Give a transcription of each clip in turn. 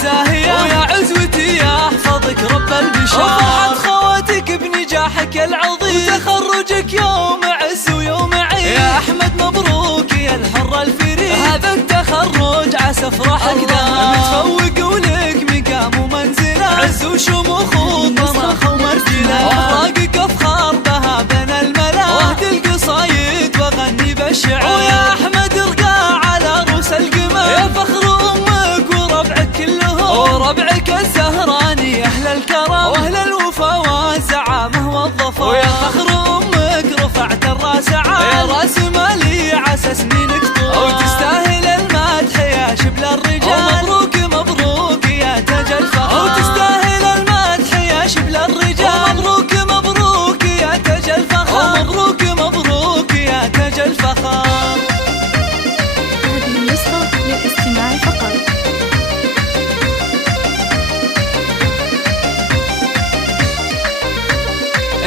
الزاهية، ويا عزوتي يحفظك رب البشار، وفرحة خواتك بنجاحك العظيم، وتخرجك يوم عز ويوم عيد. يا أحمد مبروك يا الحر الفريد، هذا التخرج عسى فرحك دام، متفوق ولك مقام ومنزله، عز وشموخ وطمخ ومرجله، أخلاقك أفخار بها بين الملا، واهدي القصايد وغني بالشعر. ويا أحمد ارقى على رؤوس القمم، يا فخر أمك وربعك كلهم، وربعك الزهراني أهل الكرم وأهل الوفا والزعامة والظفر. ويا فخر أمك رفعت الراس عال، يا راس مالي عسى سنينك طول، وتستاهل المدح يا شبل الرجال، مبروك مبروك يا تاج الفخر، وتستاهل المدح يا شبل الرجال، مبروك مبروك يا تاج الفخر، مبروك مبروك يا تاج الفخر. هذه النسخة للاستماع فقط.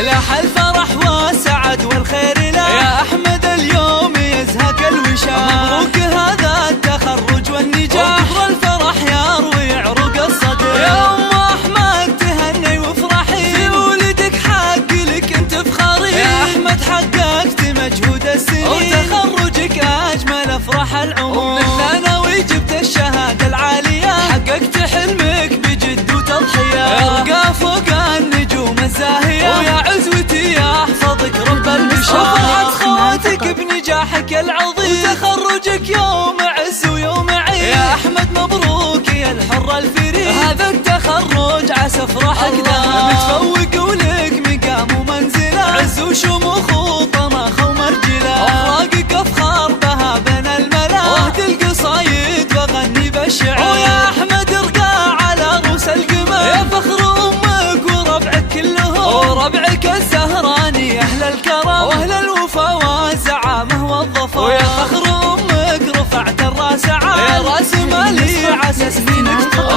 لاح الفرح والسعد والخير له، يا أحمد اليوم يزهق الوشاح، مبروك هذا التخرج والنجاح، وكبر الفرح يروي عروق الصدر. يا أم أحمد تهني وافرحي، في ولدك حق لك انت فخري، يا أحمد حققت مجهود السنين، وتخرجك أجمل أفراح العمر، ومن الثانوي جبت الشهادة العالية، حققت حلمك بجد وتضحية، ارقى فوق النجوم الزاهية، ويا عزوتي يحفظك رب البشار، وفرحة خواتك بنجاحك العظيم، وتخرجك يوم عز ويوم عيد. يا أحمد مبروك يا الحر الفريد، هذا التخرج عسى فرحك دام، متفوق ولك مقام ومنزله، عز وشموخ وطمخ ومرجله، أخلاقك أفخار بها بين الملا، واهدي القصايد وغني بالشعر. ويا أحمد ارقى على رؤوس القمم، يا فخر أمك وربعك كلهم، وربعك الزهراني أهل الكرم وأهل الوفا والزعامة والظفر. ويا فخر أمك رفعت الراس عال، يا راس مالي عسى سنينك طول،